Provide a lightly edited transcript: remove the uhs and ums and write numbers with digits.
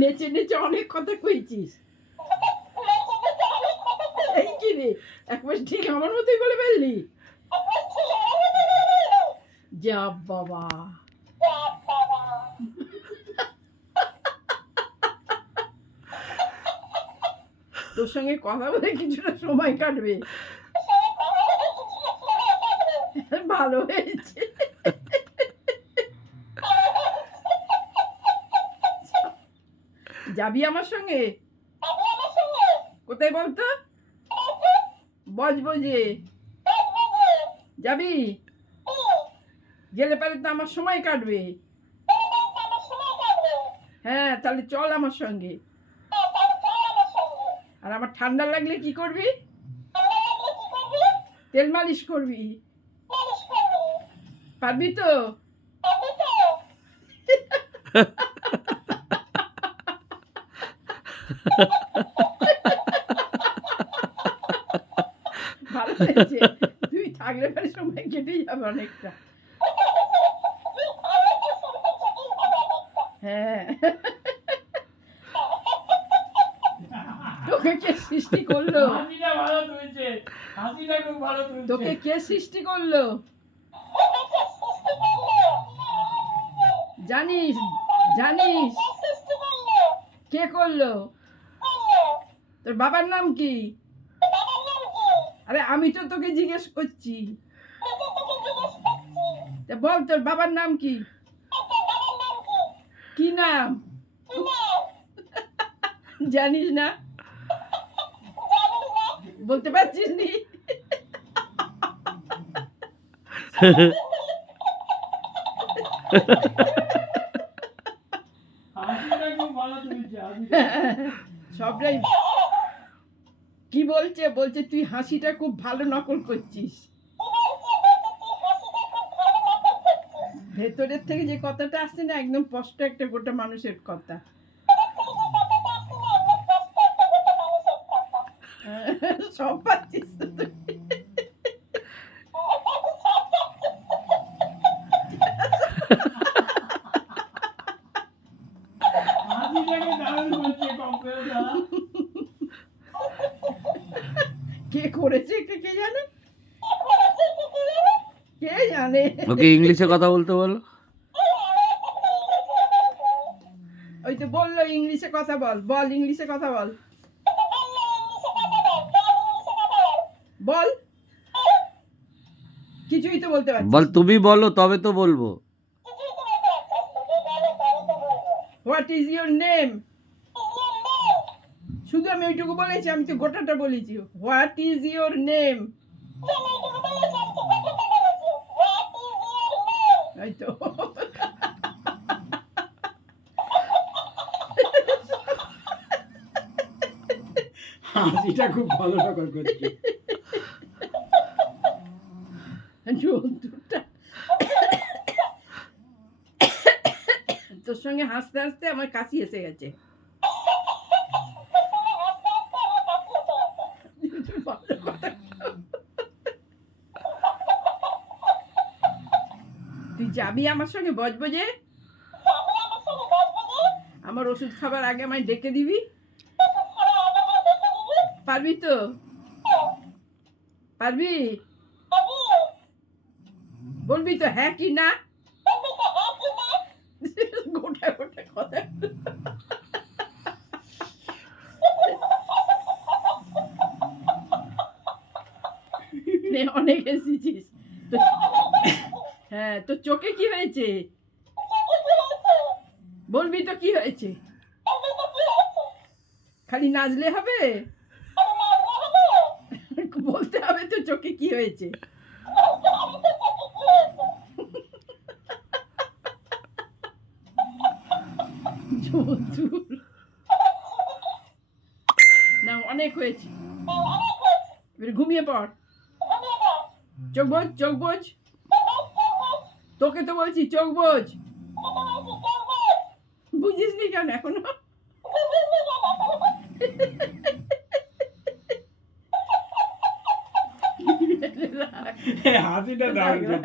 নেচে নেচে অনেক কথা কইছিস। এই কি রে, একবার ঠিক আমার মতোই বলে ফেললি। যা বাবা, তোর সঙ্গে কথা বলে কিছুটা সময় কাটবে, ভালো হয়েছে। যাবি আমার সঙ্গে? কোথায় বলতো? বজবজে যাবি? গেলে পারে তো আমার সময় কাটবে। হ্যাঁ, তাহলে চল আমার সঙ্গে। আর আমার ঠান্ডা লাগলে কি করবি? তেল মালিশ করবি। পারবি তো? ভালো হয়েছে, তুই থাকলে পরে সময় কেটে যাবে অনেকটা। হ্যাঁ, তোকে কে সৃষ্টি করলো? তোকে কে সৃষ্টি করলো জানিস? জানিস কে করলো? তোর বাবার নাম কি? আরে আমি তো তোকে জিজ্ঞেস করছি, বল তোর বাবার নাম কি? কি নাম জানিস না? বলতে পারছিস নি? সবটাই কি বলছে? বলছে তুই হাসিটা খুব ভালো নকল করছিস। ভেতরের থেকে যে কথাটা আসছে না, একদম স্পষ্ট একটা গোটা মানুষের কথা। সব পাচ্ছিস তো তুই। কে করেছে কে জানে? কে জানে? ওকে ইংলিশে কথা বলতে বলো। ওই তো বললো ইংলিশে কথা বল। বল ইংলিশে কথা বল। বল, কিছুই তো বলতে পারছিস। বল, তুমি বলো তবে তো বলবো। What is your name? শুধু আমি ওইটুকু বলেছি, আমি তো গোটাটা বলেছি। What is your name? ওই তো। হাসিটা খুব ভালো নকল করছি। তোর সঙ্গে হাসতে হাসতে আমার কাশি এসে গেছে। তুই যাবি আমার সঙ্গে বজবজে? আমার ওষুধ খাবার আগে আমায় ডেকে দিবি? পারবি তো? পারবি? বলবি তো হ্যাঁ কি না? গোটা গোটা কথা। অনেক এসেছিস। হ্যাঁ, তোর চোখে কি হয়েছে? বলবি তো কি হয়েছে? খালি নাচলে হবে? বলতে হবে তো চোখে কি হয়েছে। না, অনেক হয়েছে, ঘুমিয়ে পড়। চোখ বোঝ, চোখ বোঝ। তোকে তো বলছি চোখ বোঝ। বুঝিস নি কেন এখনো? হাসিটা দারুণ।